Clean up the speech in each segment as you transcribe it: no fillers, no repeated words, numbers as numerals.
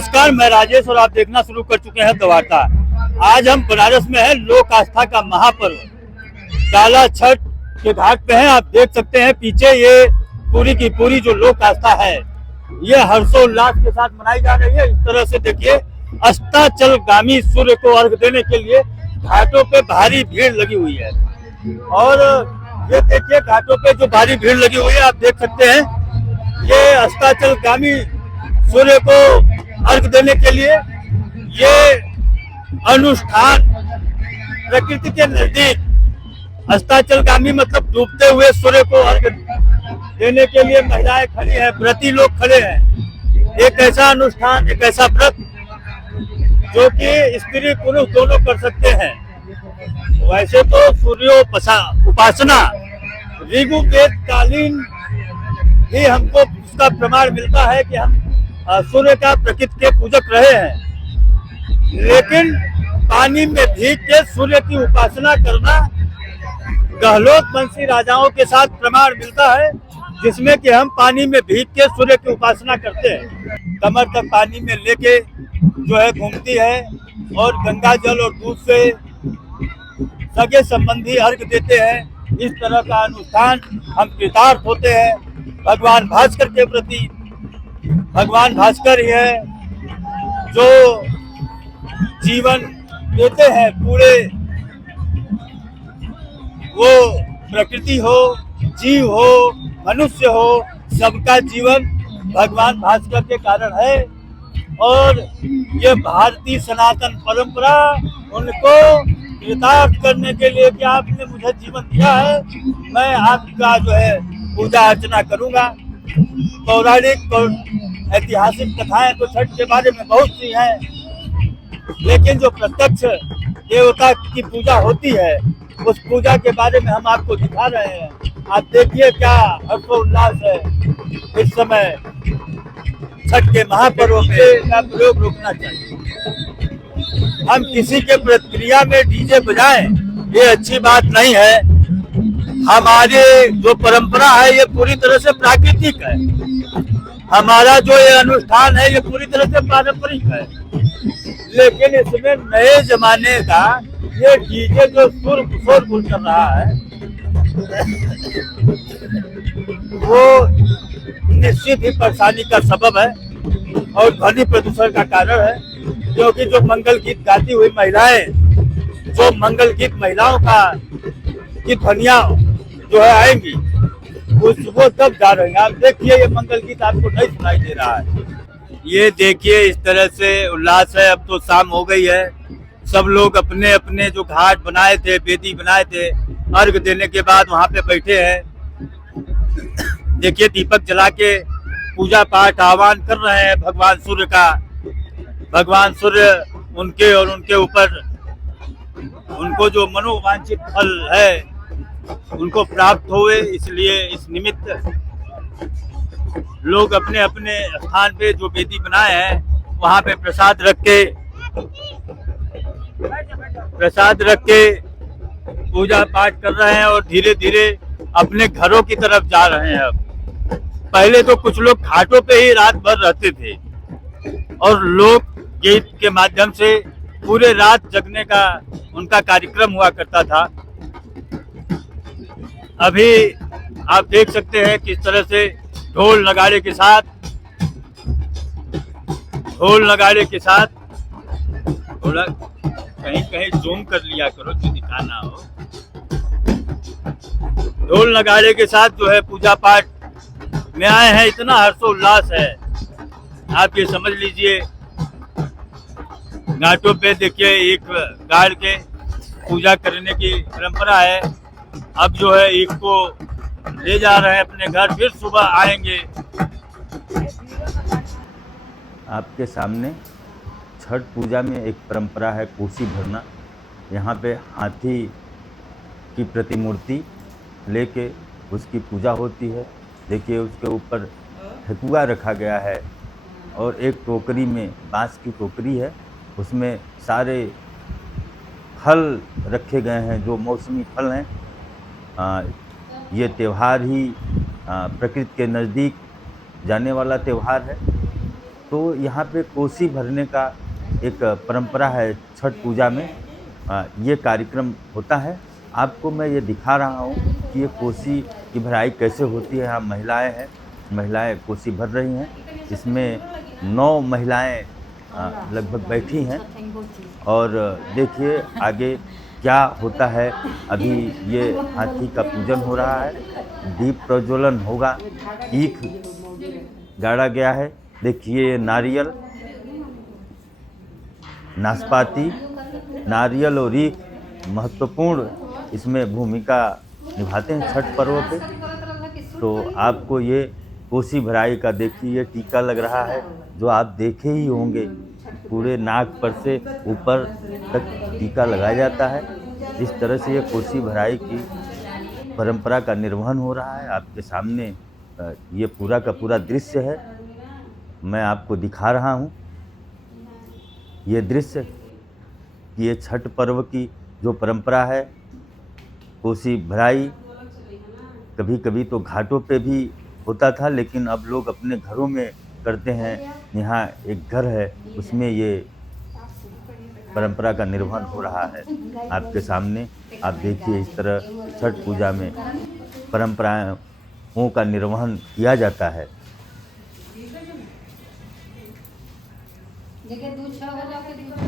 नमस्कार, मैं राजेश और आप देखना शुरू कर चुके हैं द वार्ता। आज हम बनारस में हैं, लोक आस्था का महापर्व काला छठ के घाट पे हैं। आप देख सकते हैं पीछे ये पूरी की पूरी जो लोक आस्था है ये हर्षोल्लास के साथ मनाई जा रही है। इस तरह से देखिए अस्ताचलगामी सूर्य को अर्घ देने के लिए घाटों पे भारी भीड़ लगी हुई है। और ये देखिए घाटों पे जो भारी भीड़ लगी हुई है, आप देख सकते हैं ये अस्ताचलगामी सूर्य को अर्घ देने के लिए ये अनुष्ठान प्रकृति के नजदीक अस्ताचलगामी मतलब डूबते हुए सूर्य को अर्घ देने के लिए महिलाएं खड़ी हैं, व्रती लोग खड़े हैं। एक ऐसा अनुष्ठान, एक ऐसा व्रत जो कि स्त्री पुरुष दोनों कर सकते हैं। वैसे तो सूर्योपासना ऋग्वेद कालीन ही हमको उसका प्रमाण मिलता है कि हम सूर्य का प्रकृति के पूजक रहे हैं, लेकिन पानी में भीग के सूर्य की उपासना करना गहलोत वंशी राजाओं के साथ प्रमाण मिलता है, जिसमें कि हम पानी में भीग के सूर्य की उपासना करते हैं। कमर तक पानी में लेके जो है घूमती है और गंगा जल और दूध से सगे संबंधी अर्घ देते हैं। इस तरह का अनुष्ठान हम कृतार्थ होते हैं भगवान भास्कर के प्रति। भगवान भास्कर ही है जो जीवन देते हैं पूरे, वो प्रकृति हो, जीव हो, मनुष्य हो, सबका जीवन भगवान भास्कर के कारण है। और ये भारतीय सनातन परंपरा उनको कृतार्थ करने के लिए कि आपने मुझे जीवन दिया है, मैं आपका जो है पूजा अर्चना करूंगा। पौराणिक और ऐतिहासिक कथाएं तो छठ के बारे में बहुत सी हैं, लेकिन जो प्रत्यक्ष देवता की पूजा होती है उस पूजा के बारे में हम आपको दिखा रहे हैं। आप देखिए क्या हर्षोल्लास है इस समय छठ के महापर्व में। का प्रयोग रोकना चाहिए। हम किसी के प्रतिक्रिया में डीजे बजाएं ये अच्छी बात नहीं है। हमारी जो परंपरा है ये पूरी तरह से प्राकृतिक है। हमारा जो ये अनुष्ठान है ये पूरी तरह से पारंपरिक है, लेकिन इसमें नए जमाने का ये डीजे जो शोरगुल कर रहा है वो निश्चित ही परेशानी का सबब है और ध्वनि प्रदूषण का कारण है। क्योंकि जो मंगल गीत गाती हुई महिलाएं, जो मंगल गीत महिलाओं का की ध्वनियां जो है आएंगी वो तब जा रहे हैं। आप देखिए ये मंगल गीत आपको नहीं सुनाई दे रहा है। ये देखिए इस तरह से उल्लास है। अब तो शाम हो गई है, सब लोग अपने अपने जो घाट बनाए थे, वेदी बनाए थे, अर्घ देने के बाद वहां पे बैठे हैं। देखिए दीपक जला के पूजा पाठ आह्वान कर रहे हैं भगवान सूर्य का। भगवान सूर्य उनके और उनके ऊपर उनको जो मनोवांछित फल है उनको प्राप्त हुए, इसलिए इस निमित्त लोग अपने अपने स्थान पे जो वेदी बनाए हैं वहां पे प्रसाद रख के पूजा पाठ कर रहे हैं और धीरे धीरे अपने घरों की तरफ जा रहे हैं। अब पहले तो कुछ लोग घाटों पे ही रात भर रहते थे और लोक गीत के माध्यम से पूरे रात जगने का उनका कार्यक्रम हुआ करता था। अभी आप देख सकते हैं किस तरह से ढोल नगाड़े के साथ थोड़ा कहीं कहीं जूम कर लिया करो जो दिखाना हो। ढोल नगाड़े के साथ जो है पूजा पाठ में आए हैं। इतना हर्षोल्लास है, आप ये समझ लीजिए। घाटों पे देखिए एक गाड़ के पूजा करने की परंपरा है। अब जो है एक को ले जा रहे हैं अपने घर, फिर सुबह आएंगे। आपके सामने छठ पूजा में एक परंपरा है कोसी भरना। यहाँ पे हाथी की प्रतिमूर्ति लेके उसकी पूजा होती है। देखिए उसके ऊपर ठेकुआ रखा गया है और एक टोकरी में, बांस की टोकरी है, उसमें सारे फल रखे गए हैं जो मौसमी फल हैं। ये त्यौहार ही प्रकृति के नज़दीक जाने वाला त्यौहार है तो यहाँ पे कोसी भरने का एक परंपरा है छठ पूजा में। ये कार्यक्रम होता है। आपको मैं ये दिखा रहा हूँ कि ये कोसी की भराई कैसे होती है। यहाँ महिलाएं हैं, महिलाएं कोसी भर रही हैं। इसमें 9 महिलाएं लगभग बैठी हैं और देखिए आगे क्या होता है। अभी ये हाथी का पूजन हो रहा है, दीप प्रज्वलन होगा, ईख गाड़ा गया है। देखिए नारियल, नाशपाती, नारियल और ईख महत्वपूर्ण इसमें भूमिका निभाते हैं छठ पर्व पे। तो आपको ये कोसी भराई का देखिए ये टीका लग रहा है, जो आप देखे ही होंगे। पूरे नाक पर से ऊपर तक टीका लगाया जाता है। इस तरह से ये कोसी भराई की परंपरा का निर्वहन हो रहा है। आपके सामने ये पूरा का पूरा दृश्य है, मैं आपको दिखा रहा हूँ। ये दृश्य कि ये छठ पर्व की जो परंपरा है, कोसी भराई कभी कभी तो घाटों पे भी होता था, लेकिन अब लोग अपने घरों में करते हैं। यहाँ एक घर है, उसमें ये परंपरा का निर्वहन हो रहा है। आपके सामने आप देखिए इस तरह छठ पूजा में परंपराओं का निर्वहन किया जाता है।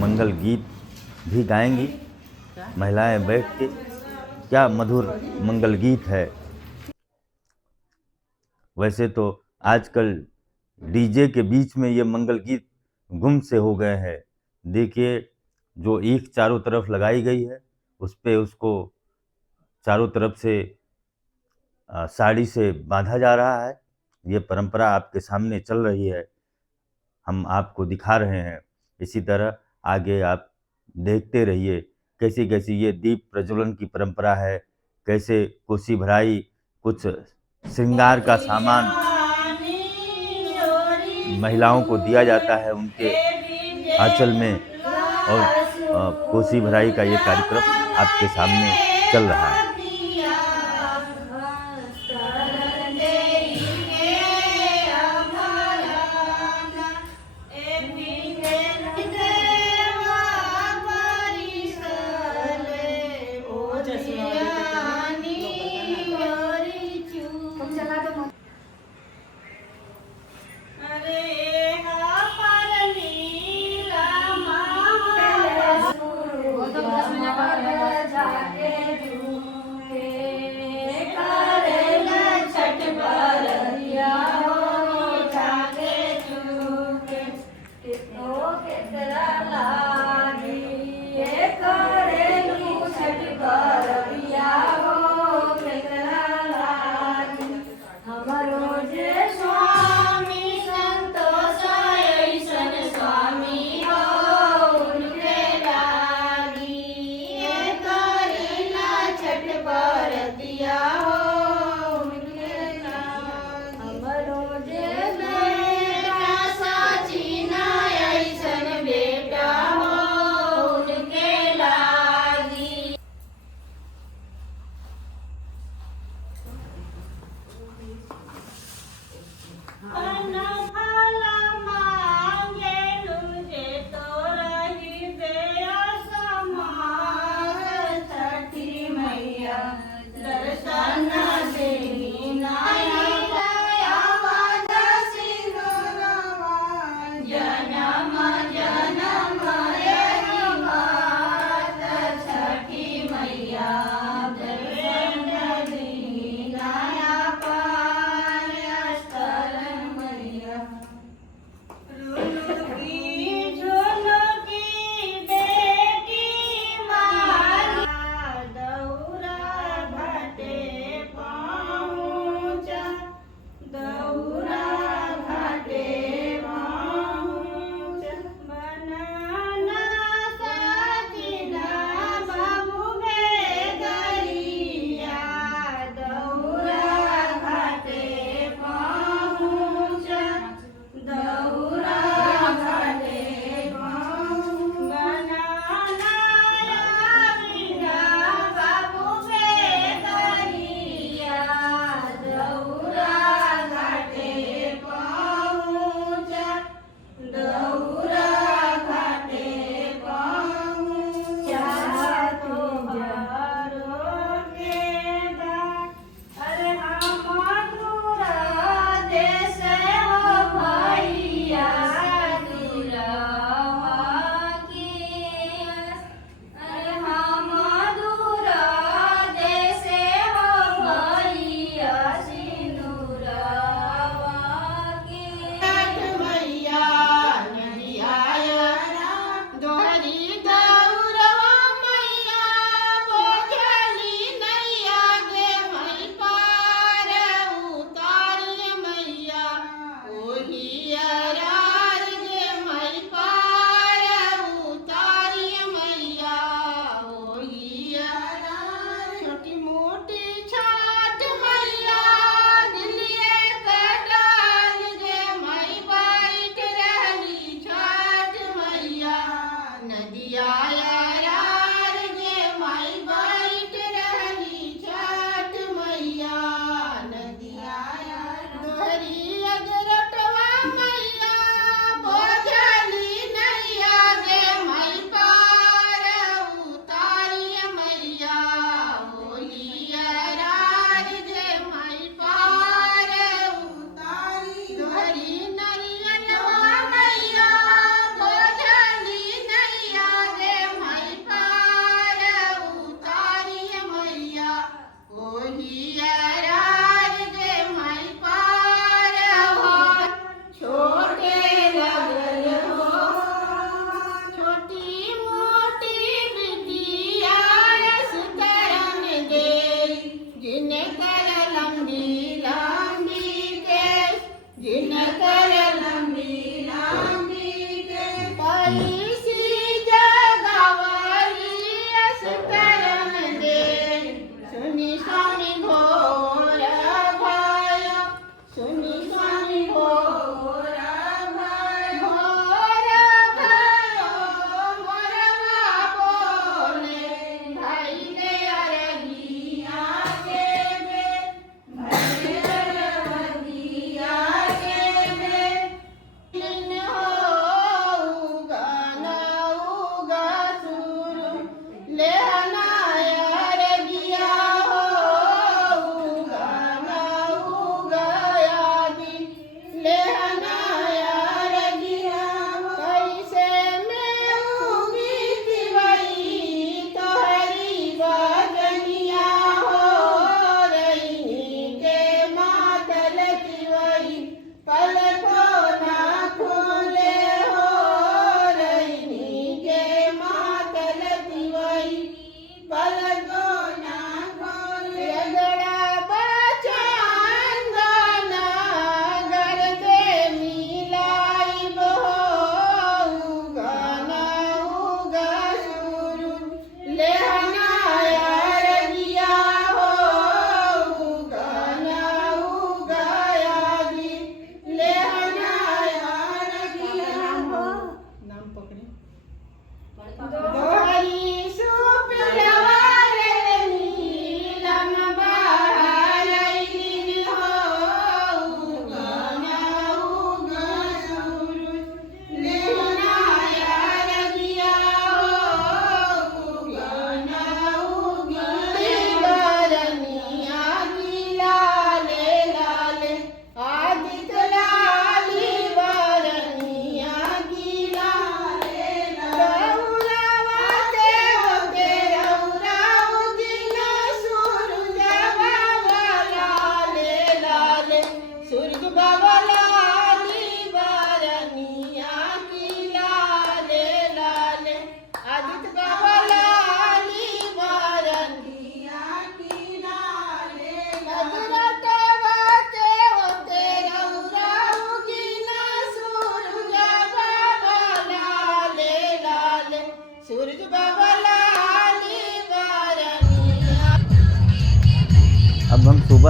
मंगल गीत भी गाएंगी महिलाएं बैठ के। क्या मधुर मंगल गीत है। वैसे तो आजकल डीजे के बीच में ये मंगल गीत गुम से हो गए हैं। देखिए जो ईख चारों तरफ लगाई गई है, उस पे उसको चारों तरफ से साड़ी से बांधा जा रहा है। ये परंपरा आपके सामने चल रही है, हम आपको दिखा रहे हैं। इसी तरह आगे आप देखते रहिए कैसी कैसी ये दीप प्रज्वलन की परंपरा है, कैसे कोसी भराई, कुछ श्रृंगार का सामान महिलाओं को दिया जाता है उनके आंचल में, और कोसी भराई का ये कार्यक्रम आपके सामने चल रहा है।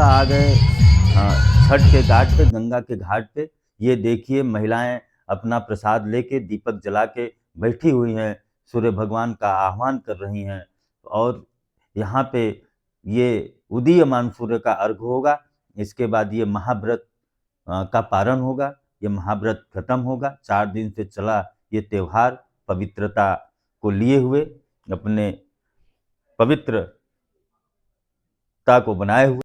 सुबह आ गए छठ के घाट पे, गंगा के घाट पे। ये देखिए महिलाएं अपना प्रसाद लेके दीपक जला के बैठी हुई हैं, सूर्य भगवान का आह्वान कर रही हैं। और यहाँ पे ये उदीयमान सूर्य का अर्घ होगा। इसके बाद ये महाव्रत का पारण होगा। ये महाव्रत खत्म होगा। 4 दिन से चला ये त्योहार पवित्रता को लिए हुए, अपने पवित्रता को बनाए हुए